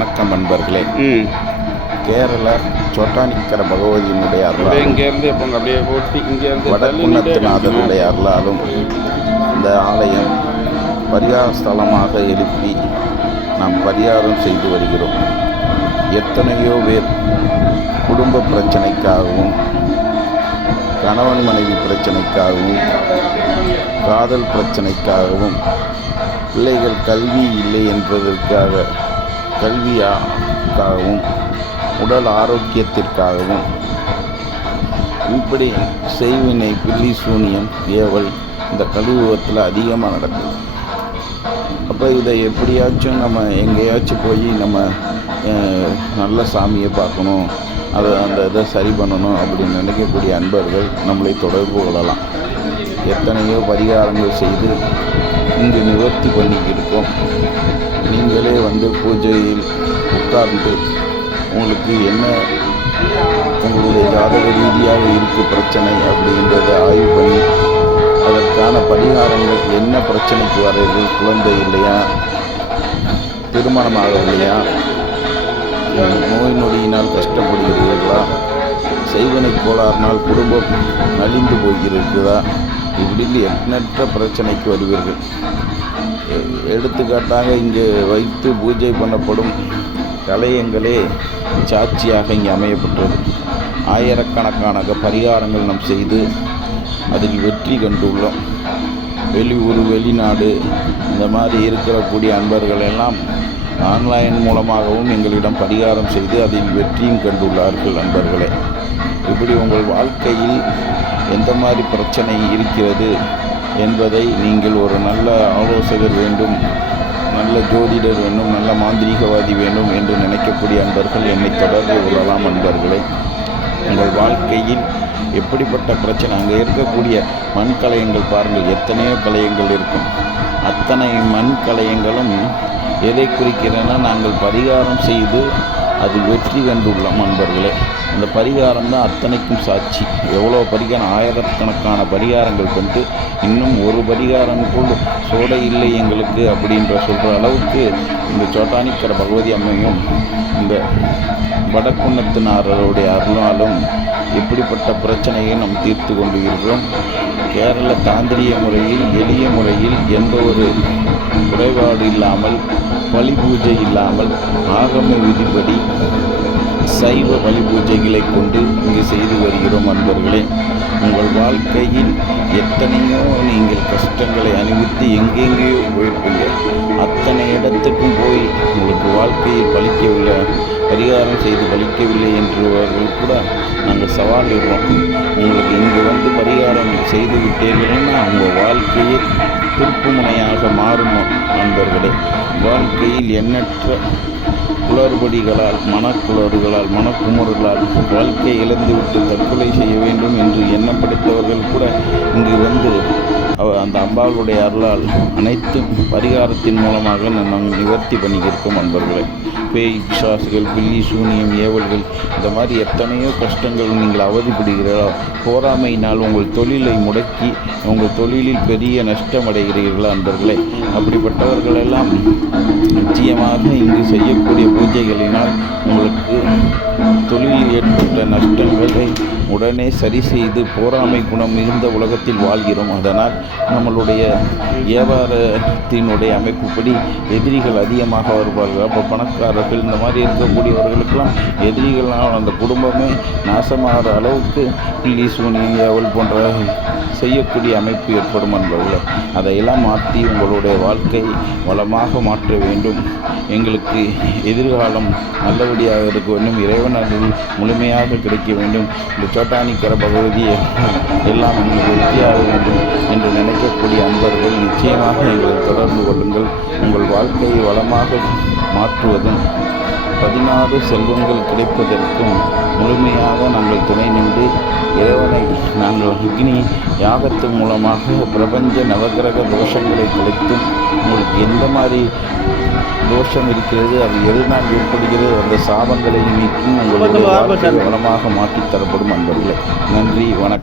வணக்கம் நண்பர்களே. கேரள சோட்டானிக்கர பகவதியினுடைய வடக்குன்னத்துநாதருடைய அருளாலும் இந்த ஆலயம் பரிகார ஸ்தலமாக எழுப்பி நாம் பரிகாரம் செய்து வருகிறோம். எத்தனையோ பேர் குடும்ப பிரச்சனைக்காகவும், கணவன் மனைவி பிரச்சனைக்காகவும், காதல் பிரச்சனைக்காகவும், பிள்ளைகள் கல்வி இல்லை கல்வியாகவும், உடல் ஆரோக்கியத்திற்காகவும், இப்படி செய்வினை, பில்லி சூனியம், ஏவல் இந்த கலியுகத்தில் அதிகமாக நடக்குது. அப்போ இதை எப்படியாச்சும் நம்ம எங்கேயாச்சும் போய் நம்ம நல்ல சாமியை பார்க்கணும், அந்த இதை சரி பண்ணணும் அப்படின்னு நினைக்கக்கூடிய அன்பர்கள் நம்மளை தொடர்பு கொள்ளலாம். எத்தனையோ பரிகாரங்கள் செய்து இங்கு நிவர்த்தி பண்ணிக்கிருக்கோம். நீங்களே வந்து பூஜையில் உட்கார்ந்து உங்களுக்கு என்ன உங்களுடைய ஜாதக ரீதியாக இருக்குது பிரச்சனை அப்படின்றத ஆய்வு பண்ணி அதற்கான பரிகாரங்கள் என்ன பிரச்சனைக்கு வர்றது, குழந்தை இல்லையா, திருமணமாகவில்லையா, நோய் நொடியினால் கஷ்டப்படுகிறீர்களா, செய்வனை கோளாறினால் குடும்பம் நலிந்து போகிறீர்களா, இப்படின்னு எண்ணற்ற பிரச்சனைக்கு வருவீர்கள். எடுத்துக்காட்டாக இங்கு வைத்து பூஜை பண்ணப்படும் கலையங்களே சாட்சியாக இங்கே அமையப்பட்டது. ஆயிரக்கணக்கான பரிகாரங்கள் நாம் செய்து அதில் வெற்றி கண்டுள்ளோம். வெளியூர், வெளிநாடு இந்த மாதிரி இருக்கக்கூடிய அன்பர்கள் எல்லாம் ஆன்லைன் மூலமாகவும் எங்களிடம் பரிகாரம் செய்து அதில் வெற்றியும் கண்டுள்ளார்கள். அன்பர்களே, இப்படி உங்கள் வாழ்க்கையில் எந்த மாதிரி பிரச்சனை இருக்கிறது என்பதை நீங்கள் ஒரு நல்ல ஆலோசகர் வேண்டும், நல்ல ஜோதிடர் வேண்டும், நல்ல மாந்திரீகவாதி வேண்டும் என்று நினைக்கக்கூடிய அன்பர்கள் என்னை தொடர்பு கொள்ளலாம். அன்பர்களே, உங்கள் வாழ்க்கையில் எப்படிப்பட்ட பிரச்சனை, அங்கே இருக்கக்கூடிய மண் கலையங்கள் பாருங்கள், எத்தனையோ கலையங்கள் இருக்கும். அத்தனை மண் கலையங்களும் எதை குறிக்கிறேன்னா நாங்கள் பரிகாரம் செய்து அது வெற்றி கண்டுள்ளோம். அன்பர்களே, அந்த பரிகாரம் தான் அத்தனைக்கும் சாட்சி. எவ்வளோ பரிகாரம், ஆயிரக்கணக்கான பரிகாரங்கள் கொண்டு இன்னும் ஒரு பரிகாரம் கூட சோடை இல்லை எங்களுக்கு அப்படின்ற சொல்கிற அளவுக்கு இந்த சோட்டானிக்கர பகவதி அம்மையும் இந்த வடக்குன்னத்துநாதருடைய அருளாலும் இப்படிப்பட்ட பிரச்சனையை நாம் தீர்த்து கொண்டு இருக்கிறோம். கேரள தாந்திரிய முறையில், எளிய முறையில், எந்த ஒரு குறைபாடு இல்லாமல், பலி பூஜை இல்லாமல், ஆகம விதிப்படி சைவ வழி பூஜைகளை கொண்டு இங்கு செய்து வருகிறோம். அன்பர்களே, உங்கள் வாழ்க்கையில் எத்தனையோ நீங்கள் கஷ்டங்களை அனுபவித்து எங்கெங்கேயோ போயிருப்பீங்க. அத்தனை இடத்துக்கும் போய் உங்களுக்கு வாழ்க்கையில் பலிக்கவில்லை, பரிகாரம் செய்து பலிக்கவில்லை என்றவர்கள் கூட நாங்கள் சவால் இடுறோம். உங்களுக்கு இங்கு வந்து பரிகாரம் செய்து விட்டீர்கள்னா உங்கள் வாழ்க்கையை திருப்புமுனையாக மாறும். நண்பர்களே, வாழ்க்கையில் எண்ணற்ற குளறுபடிகளால், மனக்குளறுகளால், மனக்குமுறுகளால் வாழ்க்கை இழந்துவிட்டு தற்கொலை செய்ய வேண்டும் என்று எண்ணம் படைத்தவர்கள் கூட இங்கு வந்து அந்த அம்பாளுடைய அருளால் அனைத்தும் பரிகாரத்தின் மூலமாக நாங்கள் நிவர்த்தி பண்ணிக்கிருக்கோம். அன்பர்களே, பேய், பிசாசுகள், பில்லி சூனியம், ஏவல்கள் இந்த மாதிரி எத்தனையோ கஷ்டங்கள் நீங்கள் அவதிப்படுகிறீர்களோ, போராமையினால் உங்கள் தொழிலை முடக்கி உங்கள் தொழிலில் பெரிய நஷ்டம் அடைகிறீர்களா? அன்பர்களே, அப்படிப்பட்டவர்களெல்லாம் நிச்சயமாக இங்கு செய்யக்கூடிய பூஜைகளினால் உங்களுக்கு தொழிலில் ஏற்பட்ட நஷ்டங்களை உடனே சரி செய்து போராமை குணம் மிகுந்த உலகத்தில் வாழ்கிறோம். அதனால் நம்மளுடைய வியாபாரத்தினுடைய அமைப்புப்படி எதிரிகள் அதிகமாக வருவார்கள். அப்போ பணக்காரர்கள் இந்த மாதிரி இருக்கக்கூடியவர்களுக்கெல்லாம் எதிரிகளால் அந்த குடும்பமே நாசமாகிற அளவுக்கு பில்லி சூனியம், ஏவல் போன்ற செய்யக்கூடிய அமைப்பு ஏற்படும். என்பவர்கள் அதையெல்லாம் மாற்றி உங்களுடைய வாழ்க்கை வளமாக மாற்ற வேண்டும். எங்களுக்கு எதிர்காலம் நல்லபடியாக இருக்க வேண்டும், இறைவன் அருள் முழுமையாக கிடைக்க வேண்டும், இந்த சோட்டானிக்கர பகவதியை எல்லாம் எங்களுக்கு வெற்றியாக வேண்டும் என்று நினைக்கக்கூடிய அன்பர்கள் நிச்சயமாக எங்களை தொடர்பு கொள்ளுங்கள். உங்கள் வாழ்க்கையை வளமாக மாற்றுவதும் 16 செல்வங்கள் கிடைப்பதற்கும் முழுமையாக நாங்கள் துணை நின்று இறைவனை நாங்கள் அக்னி யாகத்தின் மூலமாக பிரபஞ்ச நவகிரக தோஷங்களை குறைத்தும் உங்களுக்கு எந்த மாதிரி தோஷம் இருக்கிறது, அது எதனால் ஏற்படுகிறது, அந்த சாபங்களை நீக்கும் உங்களுடைய வாழ்க்கையை வளமாக மாற்றித் தரப்படும். அன்பர்களே, நன்றி, வணக்கம்.